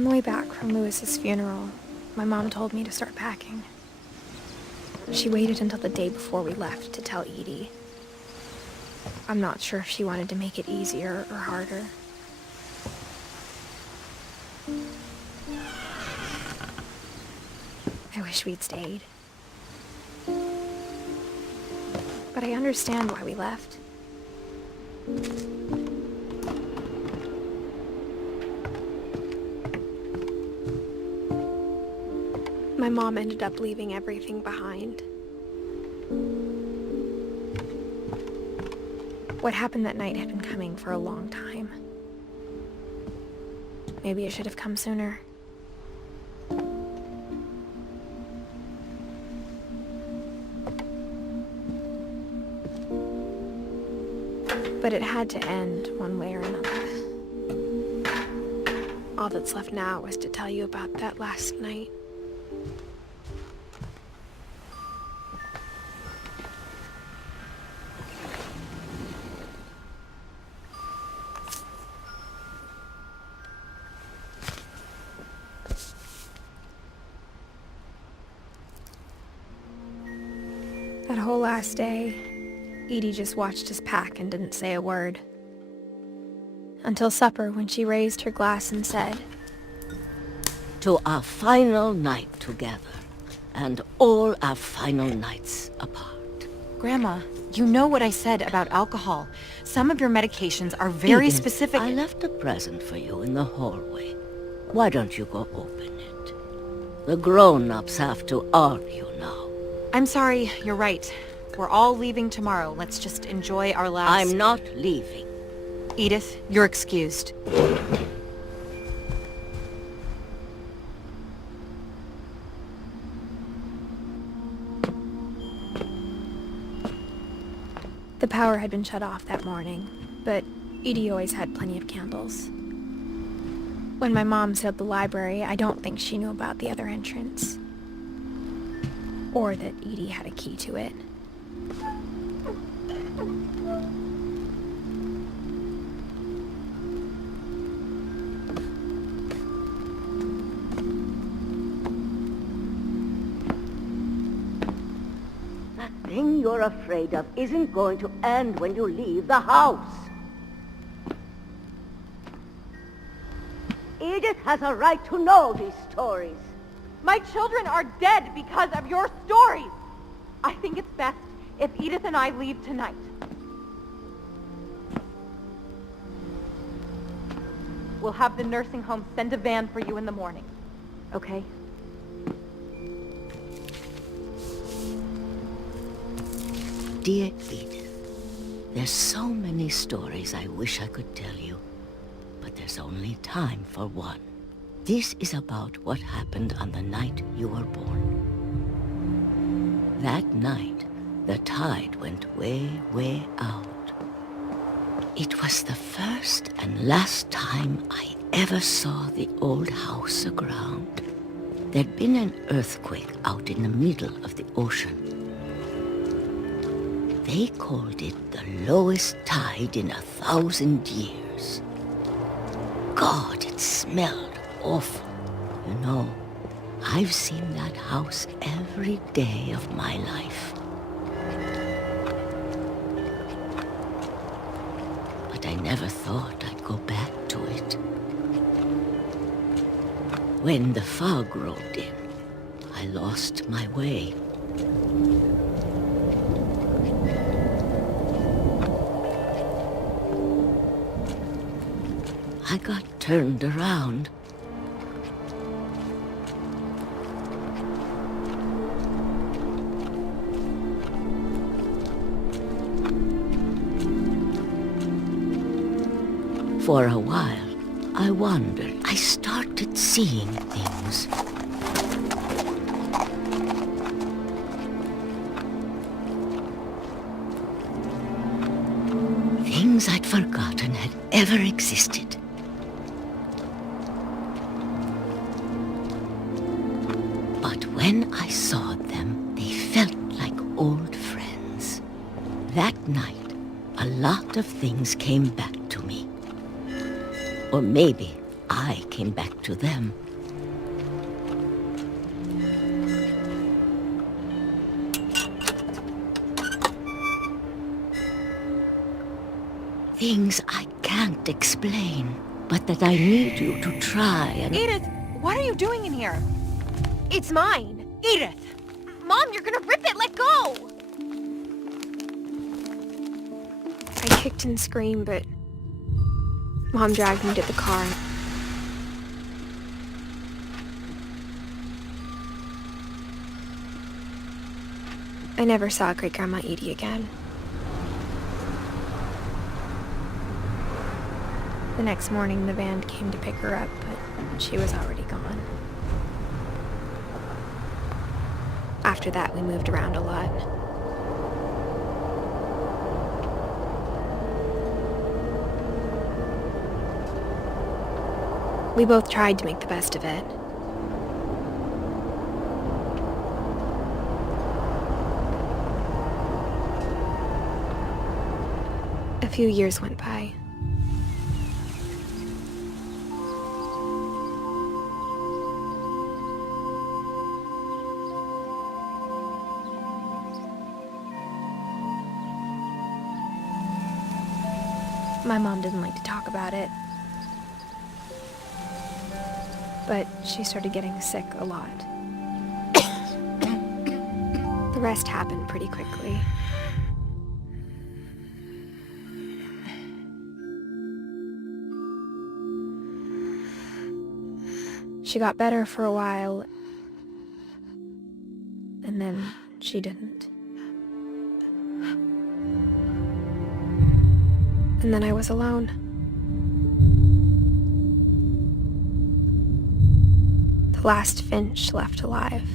On the way back from Lewis's funeral, my mom told me to start packing. She waited until the day before we left to tell Edie. I'm not sure if she wanted to make it easier or harder. I wish we'd stayed. But I understand why we left. My mom ended up leaving everything behind. What happened that night had been coming for a long time. Maybe it should have come sooner. But it had to end one way or another. All that's left now is to tell you about that last night. That whole last day, Edie just watched us pack and didn't say a word. Until supper, when she raised her glass and said, "To our final night together, and all our final nights apart." Grandma, you know what I said about alcohol. Some of your medications are very Edith, specific. I left a present for you in the hallway. Why don't you go open it? The grown-ups have to argue now. I'm sorry, you're right. We're all leaving tomorrow. Let's just enjoy our last... I'm not leaving. Edith, you're excused. The power had been shut off that morning, but Edie always had plenty of candles. When my mom sealed the library, I don't think she knew about the other entrance. Or that Edie had a key to it. That thing you're afraid of isn't going to end when you leave the house. Edith has a right to know these stories. My children are dead because of your stories. I think it's best if Edith and I leave tonight. We'll have the nursing home send a van for you in the morning. Okay? Dear Edith, there's so many stories I wish I could tell you, but there's only time for one. This is about what happened on the night you were born. That night, the tide went way, way out. It was the first and last time I ever saw the old house aground. There'd been an earthquake out in the middle of the ocean. They called it the lowest tide in 1,000 years. God, it smelled awful. You know, I've seen that house every day of my life. But I never thought I'd go back to it. When the fog rolled in, I lost my way. I got turned around. For a while, I wondered. I started seeing things. Things I'd forgotten had ever existed. But when I saw them, they felt like old friends. That night, a lot of things came back to me. Or maybe I came back to them. Things I can't explain, but that I need you to try and... Edith, what are you doing in here? It's mine. Edith! Mom, you're gonna rip it! Let go! I kicked and screamed, but Mom dragged me to the car. I never saw Great-Grandma Edie again. The next morning, the van came to pick her up, but she was already gone. After that, we moved around a lot. We both tried to make the best of it. A few years went by. My mom didn't like to talk about it, but she started getting sick a lot. The rest happened pretty quickly. She got better for a while, and then she didn't. And then I was alone. The last Finch left alive.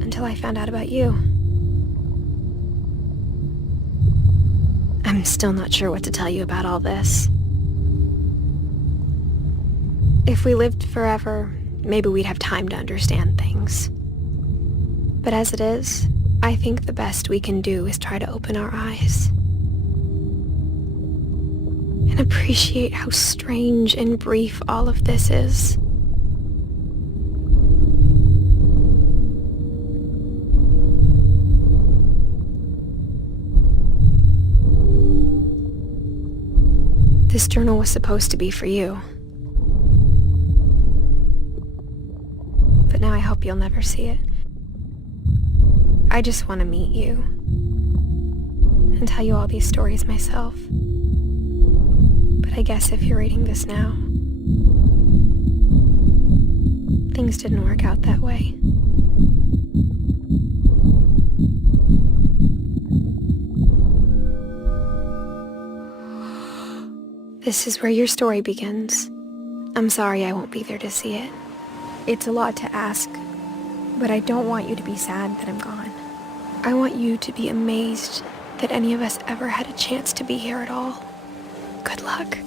Until I found out about you. I'm still not sure what to tell you about all this. If we lived forever, maybe we'd have time to understand things. But as it is, I think the best we can do is try to open our eyes and appreciate how strange and brief all of this is. This journal was supposed to be for you. But now I hope you'll never see it. I just want to meet you and tell you all these stories myself. But I guess if you're reading this now, things didn't work out that way. This is where your story begins. I'm sorry I won't be there to see it. It's a lot to ask, but I don't want you to be sad that I'm gone. I want you to be amazed that any of us ever had a chance to be here at all. Good luck.